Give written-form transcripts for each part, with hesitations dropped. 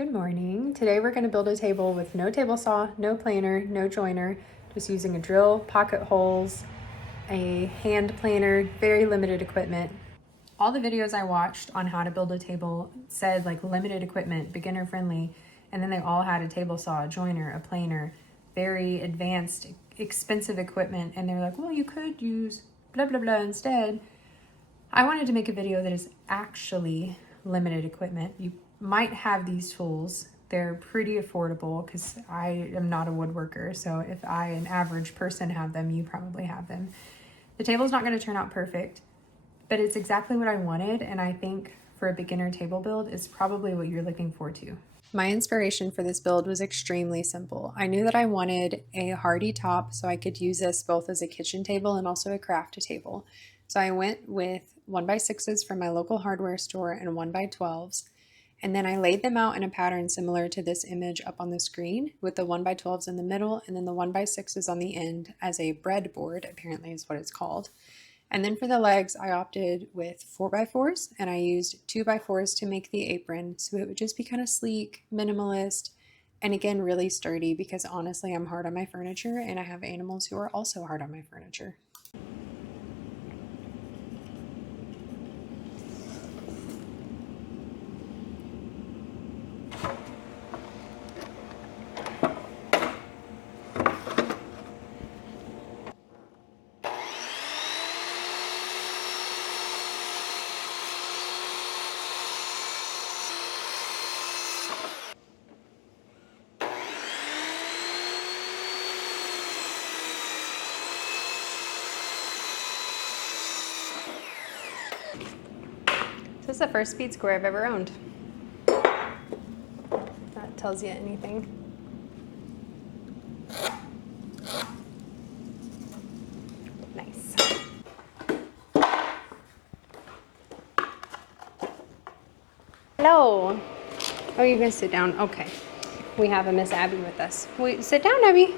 Good morning. Today we're going to build a table with no table saw, no planer, no joiner, just using a drill, pocket holes, a hand planer, very limited equipment. All the videos I watched on how to build a table said like limited equipment, beginner friendly, and then they all had a table saw, a joiner, a planer, very advanced, expensive equipment, and they're like, well, you could use blah, blah, blah instead. I wanted to make a video that is actually limited equipment. You might have these tools. They're pretty affordable because I am not a woodworker. So if an average person, have them, you probably have them. The table's not going to turn out perfect, but it's exactly what I wanted. And I think for a beginner table build, it's probably what you're looking for too. My inspiration for this build was extremely simple. I knew that I wanted a hardy top so I could use this both as a kitchen table and also a craft table. So I went with 1x6s from my local hardware store and 1x12s. And then I laid them out in a pattern similar to this image up on the screen with the 1x12s in the middle and then the 1x6s on the end as a breadboard, apparently is what it's called. And then for the legs, I opted with 4x4s and I used 2x4s to make the apron. So it would just be kind of sleek, minimalist, and again, really sturdy because honestly, I'm hard on my furniture and I have animals who are also hard on my furniture. This is the first speed square I've ever owned. If that tells you anything. Nice. Hello. Oh, you're gonna sit down? Okay. We have a Miss Abby with us. Wait, sit down, Abby.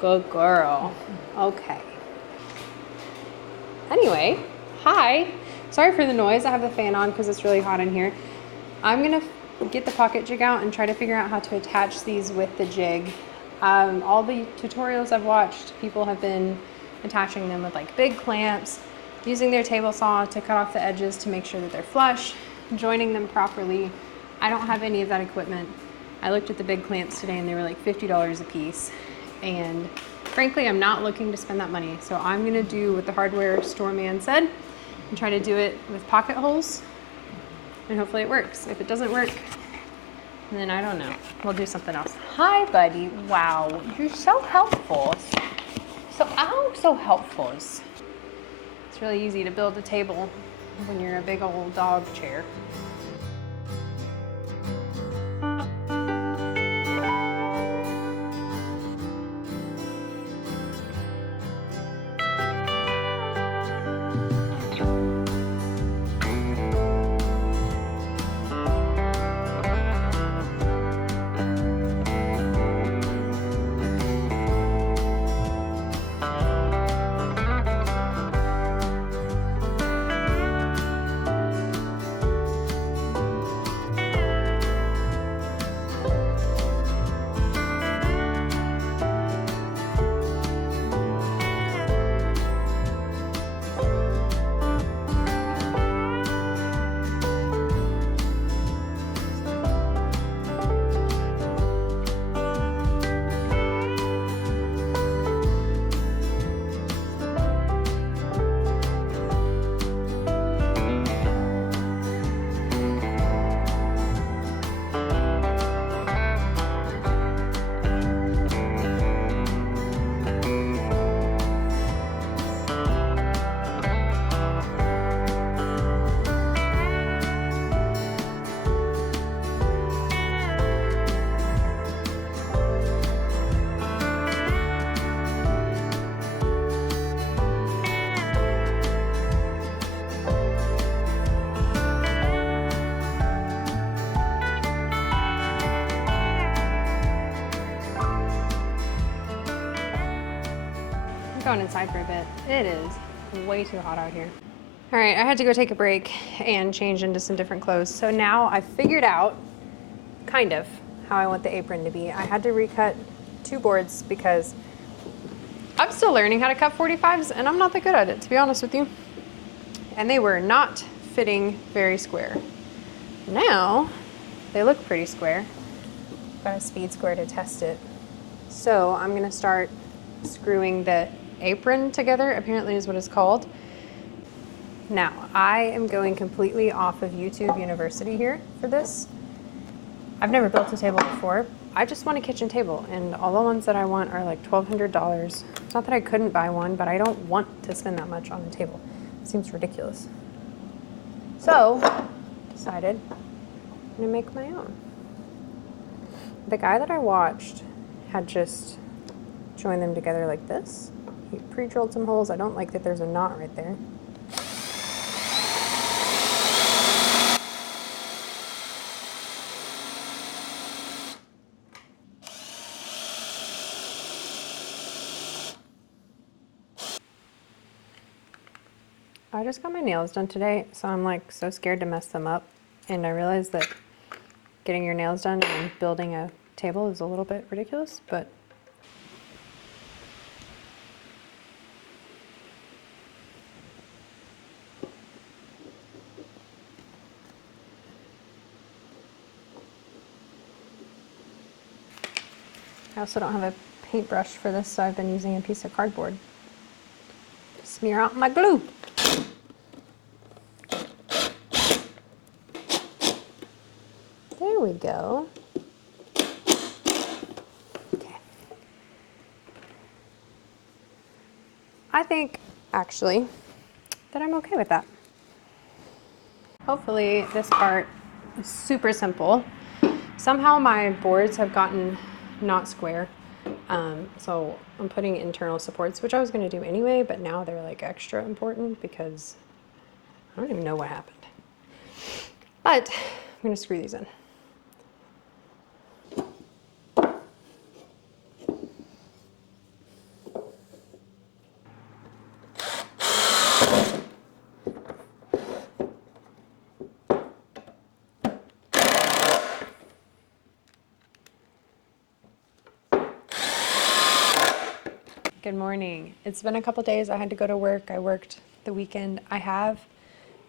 Good girl. Okay. Anyway, hi. Sorry for the noise. I have the fan on because it's really hot in here. I'm gonna get the pocket jig out and try to figure out how to attach these with the jig. All the tutorials I've watched, people have been attaching them with like big clamps, using their table saw to cut off the edges to make sure that they're flush, joining them properly. I don't have any of that equipment. I looked at the big clamps today and they were like $50 a piece. And frankly, I'm not looking to spend that money. So I'm gonna do what the hardware store man said and try to do it with pocket holes and hopefully it works. If it doesn't work, then I don't know. We'll do something else. Hi, buddy. Wow, you're so helpful. So helpful. It's really easy to build a table when you're a big old dog chair. Going inside for a bit. It is way too hot out here. All right, I had to go take a break and change into some different clothes. So now I've figured out kind of how I want the apron to be. I had to recut 2 boards because I'm still learning how to cut 45s and I'm not that good at it, to be honest with you. And they were not fitting very square. Now, they look pretty square. Got a speed square to test it. So I'm gonna start screwing the apron together, apparently is what it's called. Now, I am going completely off of YouTube University here for this. I've never built a table before. I just want a kitchen table, and all the ones that I want are like $1,200. Not that I couldn't buy one, but I don't want to spend that much on a table. It seems ridiculous. So, decided I'm gonna make my own. The guy that I watched had just joined them together like this. He pre-drilled some holes. I don't like that there's a knot right there. I just got my nails done today, so I'm like so scared to mess them up. And I realized that getting your nails done and building a table is a little bit ridiculous, but I also don't have a paintbrush for this, so I've been using a piece of cardboard to smear out my glue. There we go. Okay. I think, actually, that I'm okay with that. Hopefully this part is super simple. Somehow my boards have gotten not square. So I'm putting internal supports, which I was going to do anyway, but now they're like extra important because I don't even know what happened. But I'm going to screw these in. Good morning. It's been a couple days. I had to go to work. I worked the weekend. I have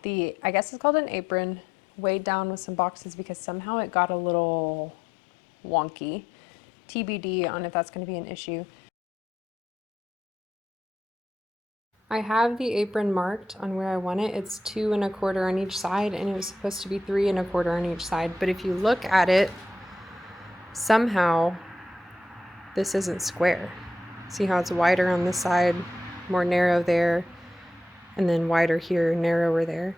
the, I guess it's called an apron, weighed down with some boxes because somehow it got a little wonky. TBD on if that's going to be an issue. I have the apron marked on where I want it. It's 2 1/4 on each side, and it was supposed to be 3 1/4 on each side. But if you look at it, somehow this isn't square. See how it's wider on this side, more narrow there, and then wider here, narrower there.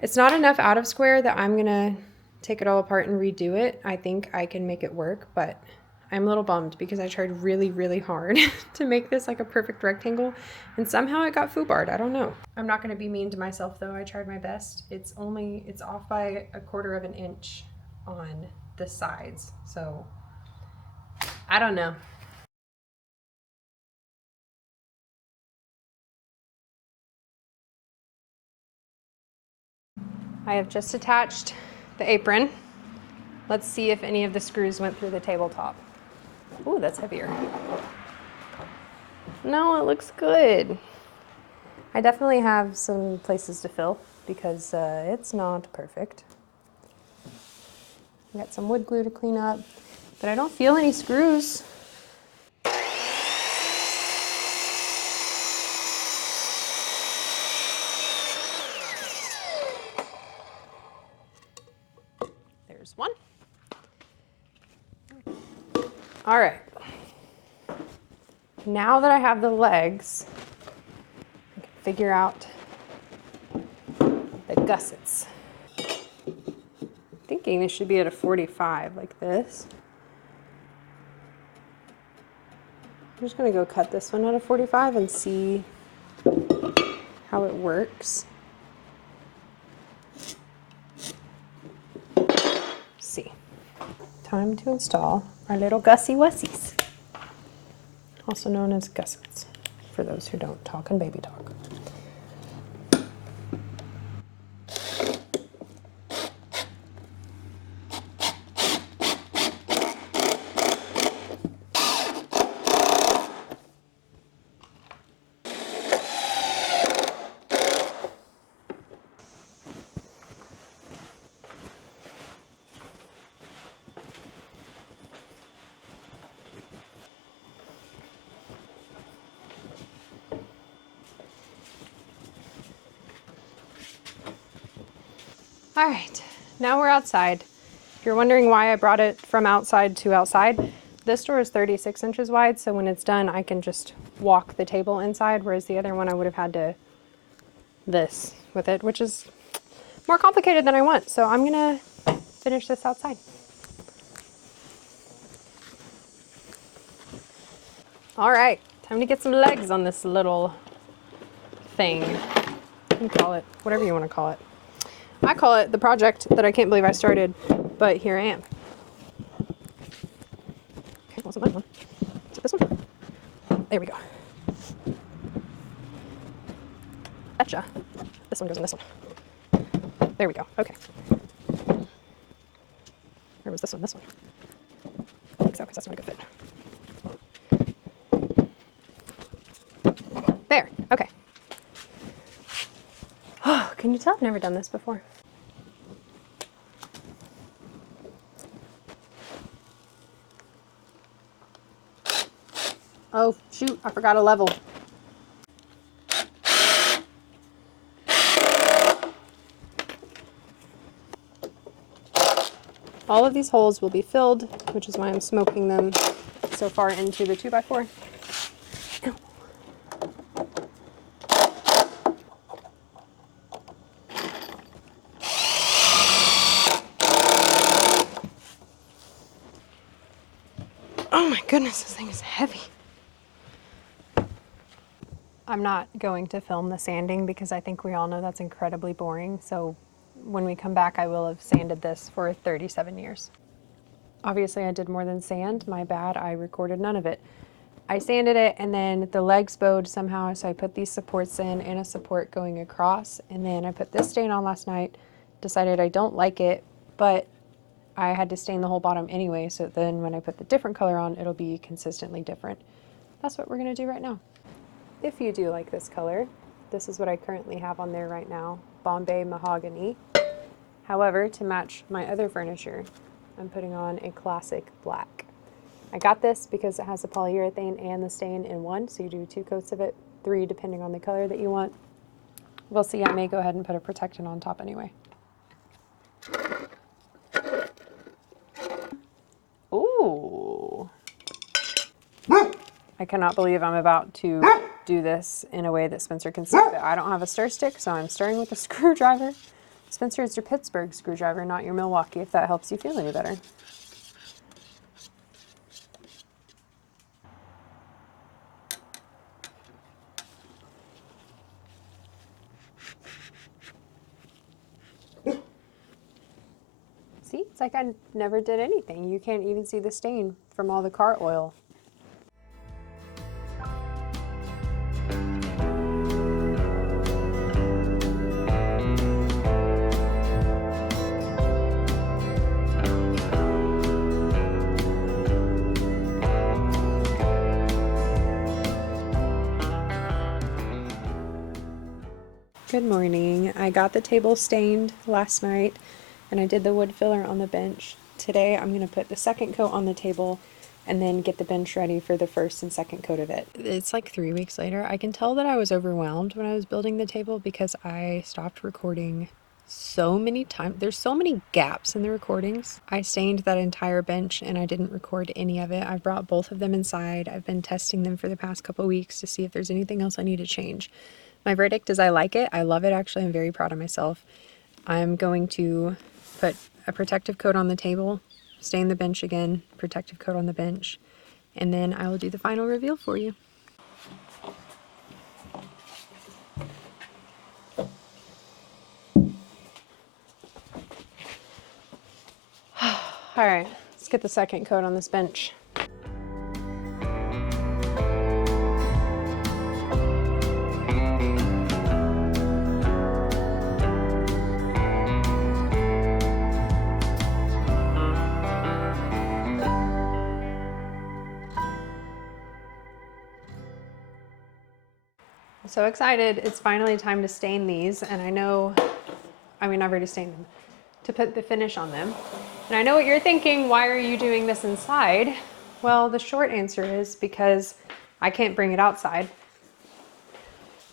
It's not enough out of square that I'm gonna take it all apart and redo it. I think I can make it work, but I'm a little bummed because I tried really, really hard to make this like a perfect rectangle, and somehow it got foobarred. I don't know. I'm not gonna be mean to myself though. I tried my best. It's off by 1/4 of an inch on the sides, so I don't know. I have just attached the apron. Let's see if any of the screws went through the tabletop. Ooh, that's heavier. No, it looks good. I definitely have some places to fill because it's not perfect. I got some wood glue to clean up, but I don't feel any screws. There's one. All right. Now that I have the legs, I can figure out the gussets. Thinking this should be at a 45 like this. I'm just gonna go cut this one at a 45 and see how it works. See. Time to install our little gussy wussies, also known as gussets, for those who don't talk in baby talk. All right, now we're outside. If you're wondering why I brought it from outside to outside, this door is 36 inches wide, so when it's done, I can just walk the table inside, whereas the other one I would have had to this with it, which is more complicated than I want. So I'm gonna finish this outside. All right, time to get some legs on this little thing. You can call it whatever you want to call it. I call it the project that I can't believe I started, but here I am. Okay, wasn't that one? Is it this one? There we go. Betcha. This one goes in this one. There we go. Okay. Where was this one? This one. I think so, because that's not a good fit. There. Okay. Oh, can you tell I've never done this before? Oh, shoot. I forgot a level. All of these holes will be filled, which is why I'm smoking them so far into the 2x4. Ow. Oh my goodness, this thing is heavy. I'm not going to film the sanding because I think we all know that's incredibly boring. So when we come back, I will have sanded this for 37 years. Obviously, I did more than sand. My bad. I recorded none of it. I sanded it and then the legs bowed somehow. So I put these supports in and a support going across. And then I put this stain on last night, decided I don't like it, but I had to stain the whole bottom anyway. So then when I put the different color on, it'll be consistently different. That's what we're going to do right now. If you do like this color, this is what I currently have on there right now, Bombay Mahogany. However, to match my other furniture, I'm putting on a classic black. I got this because it has the polyurethane and the stain in one, so you do 2 coats of it, 3 depending on the color that you want. We'll see, I may go ahead and put a protectant on top anyway. Ooh. I cannot believe I'm about to do this in a way that Spencer can see, but I don't have a stir stick, so I'm stirring with a screwdriver. Spencer, it's your Pittsburgh screwdriver, not your Milwaukee, if that helps you feel any better. See, it's like I never did anything. You can't even see the stain from all the car oil. Good morning. I got the table stained last night and I did the wood filler on the bench. Today I'm going to put the second coat on the table and then get the bench ready for the first and second coat of it. It's like 3 weeks later. I can tell that I was overwhelmed when I was building the table because I stopped recording so many times. There's so many gaps in the recordings. I stained that entire bench and I didn't record any of it. I brought both of them inside. I've been testing them for the past couple weeks to see if there's anything else I need to change. My verdict is I like it. I love it, actually. I'm very proud of myself. I'm going to put a protective coat on the table, stain the bench again, protective coat on the bench, and then I will do the final reveal for you. All right, let's get the second coat on this bench. I'm so excited. It's finally time to stain these, and I've already stained them, to put the finish on them. And I know what you're thinking, why are you doing this inside? Well, the short answer is because I can't bring it outside.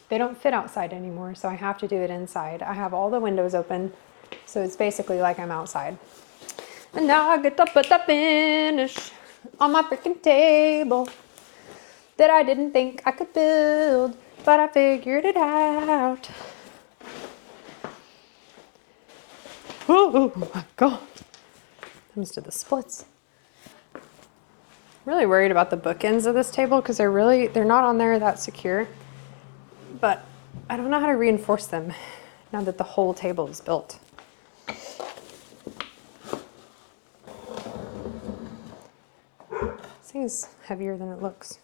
They don't fit outside anymore, so I have to do it inside. I have all the windows open. So it's basically like I'm outside. And now I get to put the finish on my freaking table that I didn't think I could build, but I figured it out. Oh my God. Comes to the splits. Really worried about the bookends of this table because they're not on there that secure, but I don't know how to reinforce them now that the whole table is built. This thing is heavier than it looks.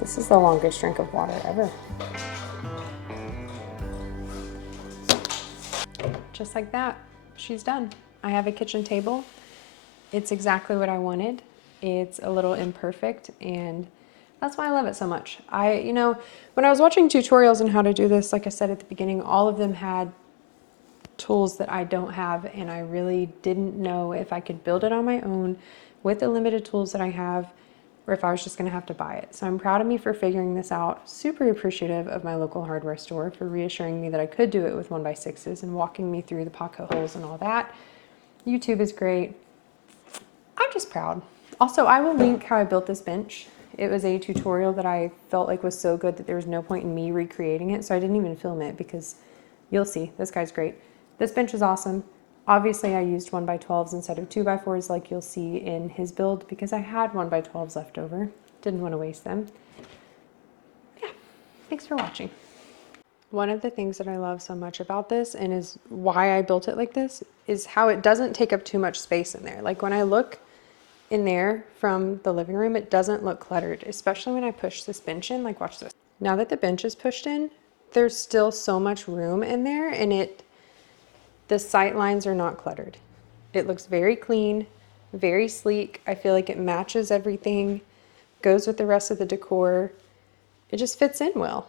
This is the longest drink of water ever. Just like that, she's done. I have a kitchen table. It's exactly what I wanted. It's a little imperfect, and that's why I love it so much. When I was watching tutorials on how to do this, like I said at the beginning, all of them had tools that I don't have, and I really didn't know if I could build it on my own with the limited tools that I have, or if I was just gonna have to buy it. So I'm proud of me for figuring this out. Super appreciative of my local hardware store for reassuring me that I could do it with 1x6s and walking me through the pocket holes and all that. YouTube is great. I'm just proud. Also, I will link how I built this bench. It was a tutorial that I felt like was so good that there was no point in me recreating it, so I didn't even film it because you'll see, this guy's great. This bench is awesome. Obviously, I used 1x12s instead of 2x4s like you'll see in his build because I had 1x12s left over. Didn't want to waste them. Yeah, thanks for watching. One of the things that I love so much about this, and is why I built it like this, is how it doesn't take up too much space in there. Like when I look in there from the living room, it doesn't look cluttered, especially when I push this bench in. Like watch this. Now that the bench is pushed in, there's still so much room in there, and the sight lines are not cluttered. It looks very clean, very sleek. I feel like it matches everything, goes with the rest of the decor. It just fits in well.